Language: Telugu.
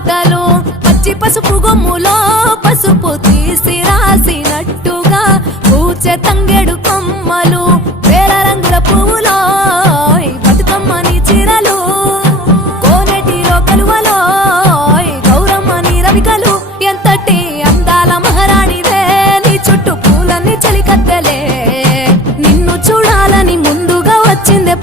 పాటలు పచ్చి పసుపు గొమ్ములో పసుపు తీసి రాసినట్టుగా పూచె తంగెడు కొమ్మలు వేల రంగుల పువ్వులో బతుకమ్మని చీరలు కోనేటిలో కలువలో గౌరమ్మని రవికలు ఎంతటి అందాల మహారాణివే నీ చుట్టూ పూలన్నీ చలికత్తెలే నిన్ను చూడాలని ముందుగా వచ్చిందే